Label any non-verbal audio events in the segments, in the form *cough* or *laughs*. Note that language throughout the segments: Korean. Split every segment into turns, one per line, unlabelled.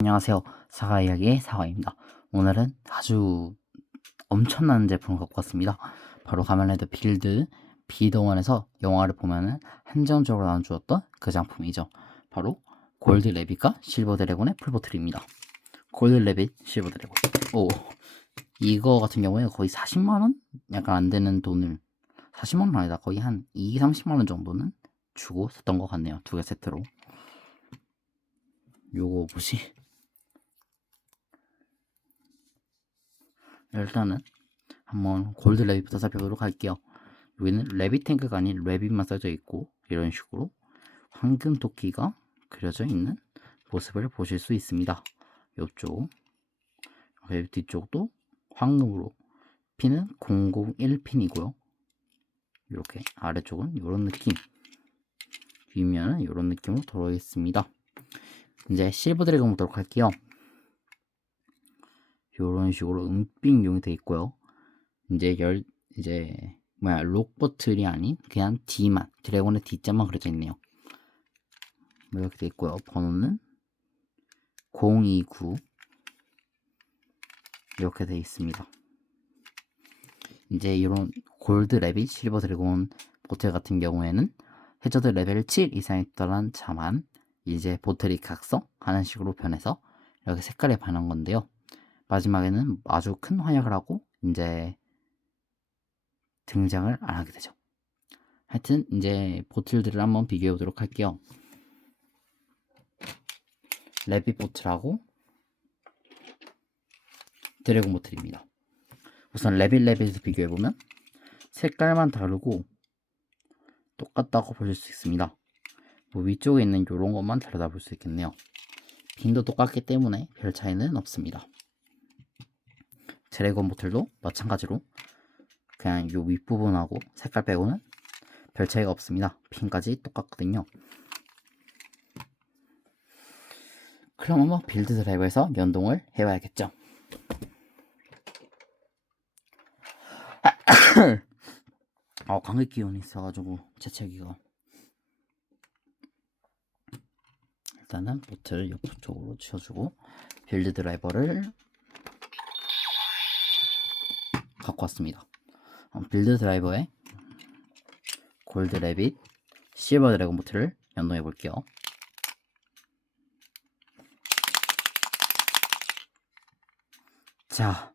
안녕하세요. 사과 이야기의 사과입니다. 오늘은 아주 엄청난 제품을 갖고 왔습니다. 바로 가면레드 빌드 비동원에서 영화를 보면은 한정적으로 나눠주었던 그 작품이죠. 바로 골드 레빗과 실버 드래곤의 풀보틀입니다. 골드 레빗, 실버 드래곤. 오, 이거 같은 경우에 거의 40만원? 약간 안 되는 돈을 40만원 아니다. 거의 한 2, 30만원 정도는 주고 샀던 것 같네요. 두 개 세트로. 요거 뭐지? 일단은 한번 골드 레빗부터 살펴보도록 할게요. 여기는 레빗 탱크가 아닌 레빗만 써져 있고 이런 식으로 황금 토끼가 그려져 있는 모습을 보실 수 있습니다. 이쪽 레빗 뒤쪽도 황금으로 핀은 001핀이고요. 이렇게 아래쪽은 이런 느낌 뒷면은 이런 느낌으로 있습니다. 이제 실버 드래곤 보도록 할게요. 이런 식으로 은빛용이 돼 있고요. 이제 열 이제 뭐야 록버틀이 아닌 그냥 D만 드래곤의 D자만 그려져 있네요. 뭐 이렇게 돼 있고요. 번호는 029 이렇게 돼 있습니다. 이제 이런 골드 레빗, 실버 드래곤 보틀 같은 경우에는 해저드 레벨 7 이상에 떠난 자만 이제 보틀이 각성 하는 식으로 변해서 이렇게 색깔이 반한 건데요. 마지막에는 아주 큰 활약을 하고 이제 등장을 안 하게 되죠. 하여튼 이제 보틀들을 한번 비교해 보도록 할게요. 레빗 보틀하고 드래곤 보틀입니다. 우선 레빗 레빗을 비교해 보면 색깔만 다르고 똑같다고 보실 수 있습니다. 뭐 위쪽에 있는 이런 것만 다르다 볼 수 있겠네요. 빈도 똑같기 때문에 별 차이는 없습니다. 드래곤 보틀도 마찬가지로 그냥 요 윗부분하고 색깔 빼고는 별 차이가 없습니다. 핀까지 똑같거든요. 그럼 한번 빌드 드라이버에서 연동을 해봐야겠죠. *coughs* 아, 감기 기운이 있어가지고 재채기가 일단은 보트를 옆쪽으로 치워주고 빌드 드라이버를 갖고 왔습니다. 어, 빌드 드라이버에 골드 레빗, 실버 드래곤 보트를 연동해 볼게요. 자,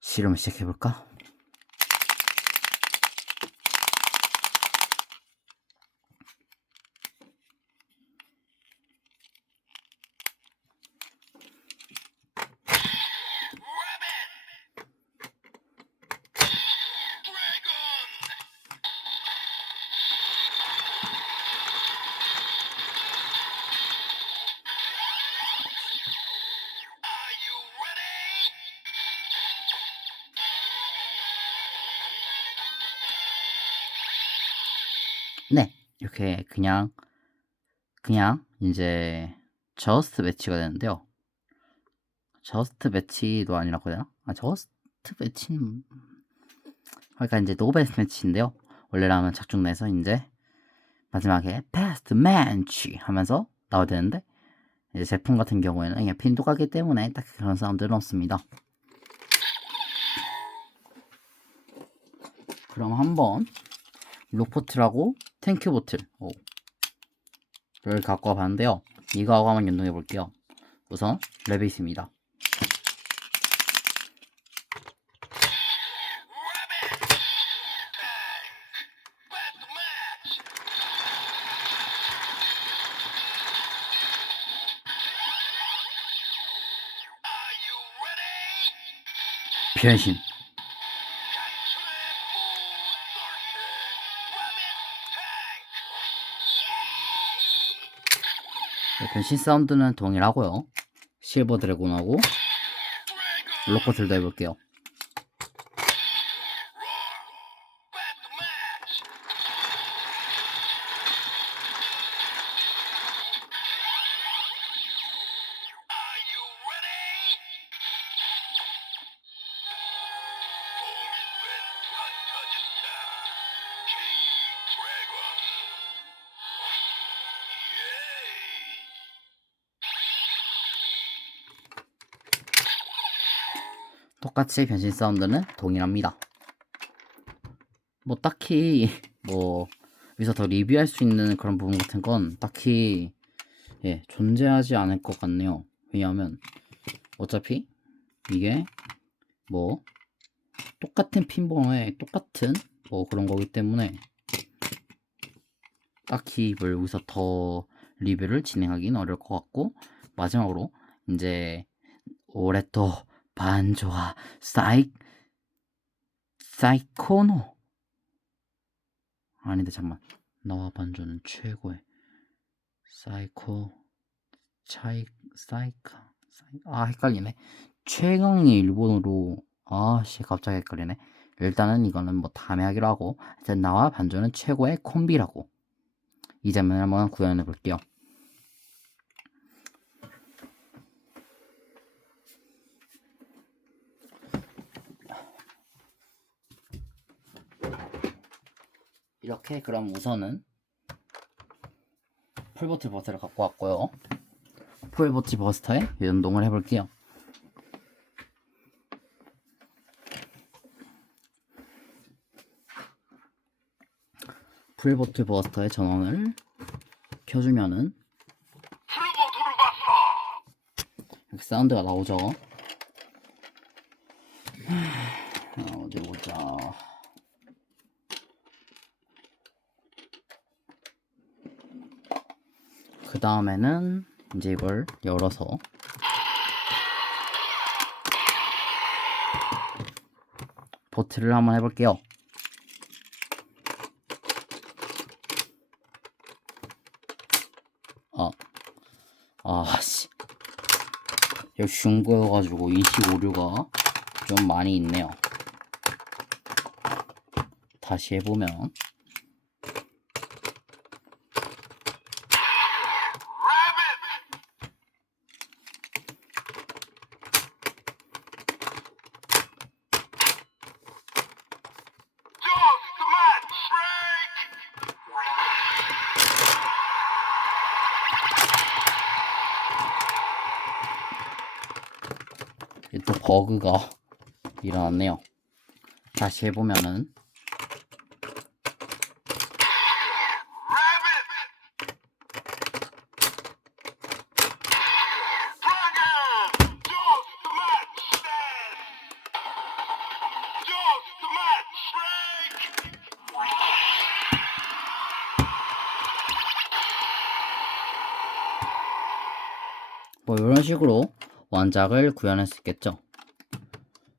실험을 시작해 볼까? 이렇게 그냥 그냥 이제 저스트 매치가 되는데요. 저스트 매치도 아니라고 해야 되나? 아, 저스트 매치는 그러니까 이제 노베스트 매치인데요. 원래라면 작중 내서 이제 마지막에 베스트 매치 하면서 나와야 되는데 이제 제품 같은 경우에는 그냥 핀 똑같기 때문에 딱히 그런 사운드는 없습니다. 그럼 한번 로포트라고 탱크 보틀 오. 를 갖고 와봤는데요. 이거하고 한번 연동해 볼게요. 우선 레빗입니다. 변신. 변신 사운드는 동일하고요. 실버 드래곤하고 로커틀도 해볼게요. 똑같이 변신 사운드는 동일합니다. 뭐 딱히 *laughs* 뭐 여기서 더 리뷰할 수 있는 그런 부분 같은 건 딱히 예, 존재하지 않을 것 같네요. 왜냐하면 어차피 이게 뭐 똑같은 핀번호에 똑같은 뭐 그런 거기 때문에 딱히 뭘 여기서 더 리뷰를 진행하기는 어려울 것 같고 마지막으로 이제 올해 또 반조와 사이 사이코노. 아닌데 잠만. 나와 반조는 최고의 사이코 차이 사이카 사이 아 헷갈리네. 최강의 일본어로 아씨 갑자기 헷갈리네. 일단은 이거는 뭐 다음에 하기로 하고 일단 나와 반조는 최고의 콤비라고. 이 장면을 한번 구현해 볼게요 이렇게 그럼 우선은 풀버티 버스를 갖고 왔고요. 풀버티 버스터에 연동을 해볼게요. 풀버티 버스터의 전원을 켜주면은 이렇게 사운드가 나오죠. 하, 어디 보자. 그 다음에는 이제 이걸 열어서 보트를 한번 해볼게요. 아, 아, 씨. 여기 중고여가지고 인식 오류가 좀 많이 있네요. 다시 해보면
Jaws, command, break!
이게 또 버그가 일어났네요. 다시 해보면은! 뭐 이런 식으로 원작을 구현할 수 있겠죠.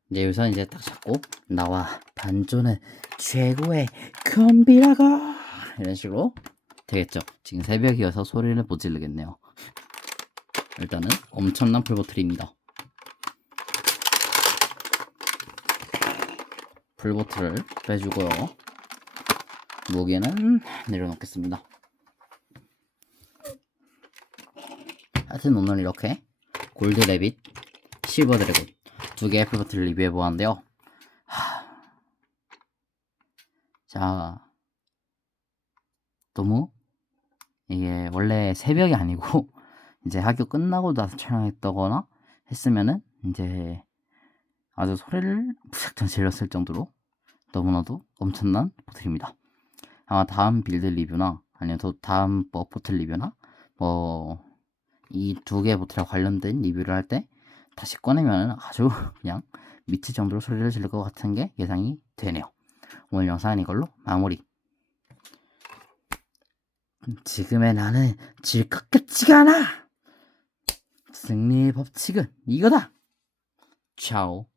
이제 여기서 이제 딱 잡고 나와 반조는 최고의 컴비라고 이런 식으로 되겠죠. 지금 새벽이어서 소리를 못 지르겠네요. 일단은 엄청난 풀보틀입니다. 풀보틀을 빼주고요. 무게는 내려놓겠습니다. 하여튼 오늘 이렇게 골드 레빗, 실버 드래곤 두 개의 풀버트를 리뷰해 보았는데요. 하... 자, 너무 이게 원래 새벽이 아니고 *laughs* 이제 학교 끝나고 나서 촬영했다거나 했으면은 이제 아주 소리를 무작정 질렀을 정도로 너무나도 엄청난 보틀입니다. 아마 다음 빌드 리뷰나 아니면 또 다음 뭐 보틀 리뷰나 뭐 이 두 개의 보트랑 관련된 리뷰를 할 때 다시 꺼내면 아주 *laughs* 그냥 미칠 정도로 소리를 지를 것 같은 게 예상이 되네요. 오늘 영상은 이걸로 마무리. 지금의 나는 질것 같지가 않아. 승리의 법칙은 이거다. 차오.